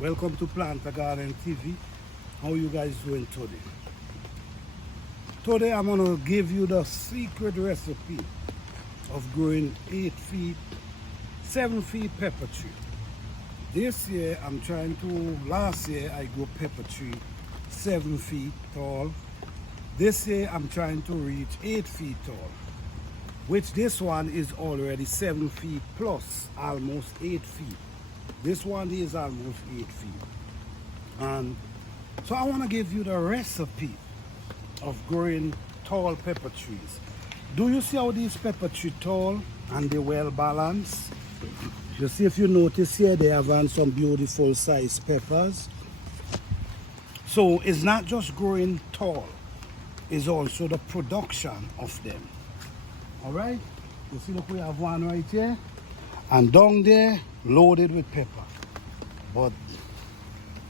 Welcome to Planter Garden TV. How you guys doing today? Today I'm gonna give you the secret recipe of growing 8 feet, 7 feet pepper tree. This year last year I grew pepper tree 7 feet tall. This year I'm trying to reach 8 feet tall, which this one is already 7 feet plus, almost 8 feet. This one is almost 8 feet. And so I want to give you the recipe of growing tall pepper trees. Do you see how these pepper trees tall and they're well balanced? You see, if you notice here, they have some beautiful sized peppers. So it's not just growing tall, it's also the production of them. All right, you see, look, we have one right here, and down there, loaded with pepper. But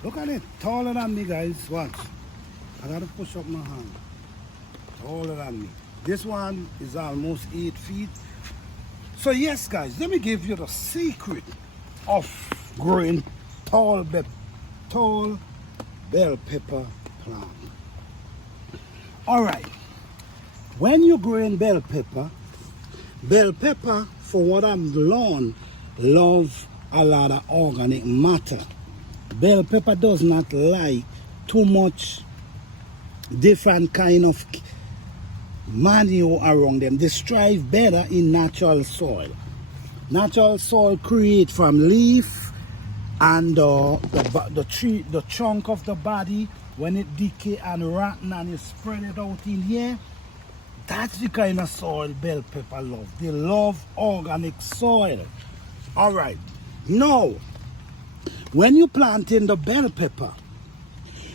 look at it, taller than me, guys. Watch, I gotta push up my hand. Taller than me. This one is almost 8 feet. So yes, guys, let me give you the secret of growing tall bell pepper plant. All right, when you're growing bell pepper, for what I've learned, love a lot of organic matter. Bell pepper does not like too much different kind of manure around them. They strive better in natural soil. Natural soil create from leaf and the trunk of the body. When it decay and rotten and you spread it out in here, that's the kind of soil bell pepper love. They love organic soil. All right, now when you plant in the bell pepper,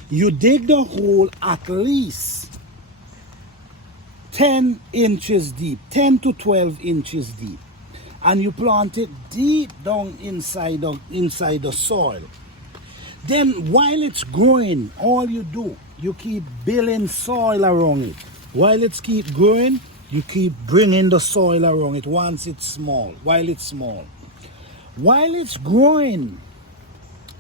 you dig the hole at least 10 inches deep, 10 to 12 inches deep, and you plant it deep down inside the soil. Then while it's growing, all you do, you keep building soil around it. While it's keep growing, you keep bringing the soil around it once it's small, while it's small. While it's growing,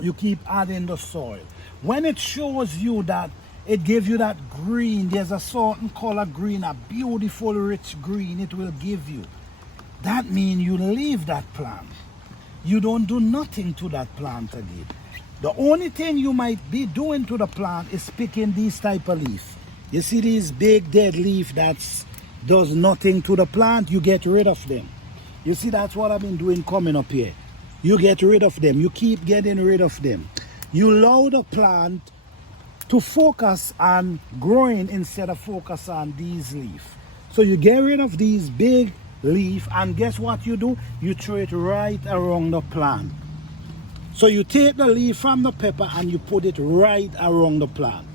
you keep adding the soil. When it shows you that, it gives you that green, there's a certain color green, a beautiful rich green it will give you. That means you leave that plant. You don't do nothing to that plant again. The only thing you might be doing to the plant is picking these type of leaf. You see these big dead leaf that does nothing to the plant, you get rid of them. You see, that's what I've been doing coming up here. You get rid of them. You keep getting rid of them. You allow the plant to focus on growing instead of focus on these leaves. So you get rid of these big leaf, and guess what you do? You throw it right around the plant. So you take the leaf from the pepper and you put it right around the plant.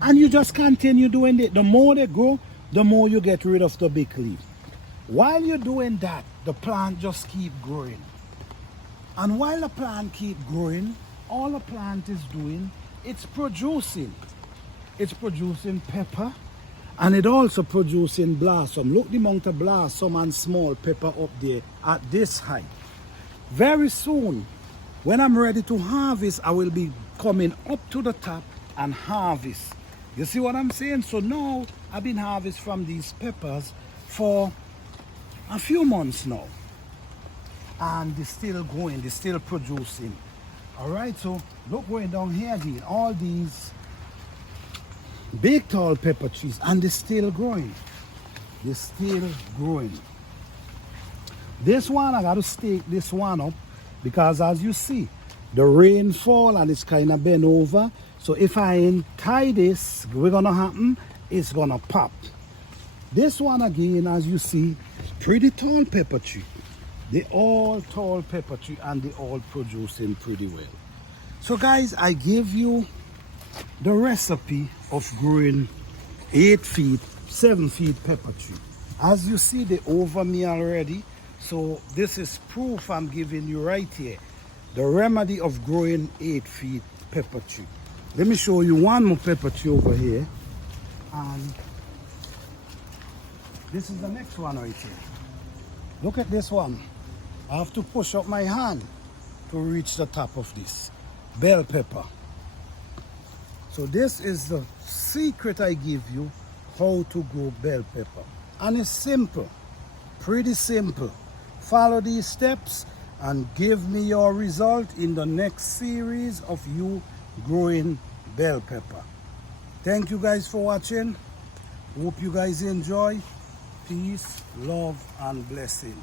And you just continue doing it. The more they grow, the more you get rid of the big leaf. While you're doing that, the plant just keep growing. And while the plant keep growing, all the plant is doing, it's producing. It's producing pepper, and it also producing blossom. Look the amount of blossom and small pepper up there at this height. Very soon, when I'm ready to harvest, I will be coming up to the top and harvest. You see what I'm saying? So now I've been harvesting from these peppers for a few months now. And they're still going, they're still producing. All right, so look, going down here again, all these big tall pepper trees, and they're still growing. They're still growing. This one, I got to stake this one up because as you see, the rain fall and it's kind of bent over. So if I tie this, what's gonna happen? It's gonna pop. This one again, as you see, pretty tall pepper tree. They all tall pepper tree and they all producing pretty well. So guys, I give you the recipe of growing 8 feet, 7 feet pepper tree. As you see, they over me already. So this is proof I'm giving you right here. The remedy of growing 8 feet pepper tree. Let me show you one more pepper tree over here. And this is the next one right here. Look at this one. I have to push up my hand to reach the top of this. bell pepper. So this is the secret I give you how to grow bell pepper. And it's simple, pretty simple. Follow these steps and give me your result in the next series of you growing bell pepper. Thank you guys for watching. Hope you guys enjoy. Peace, love, and blessing.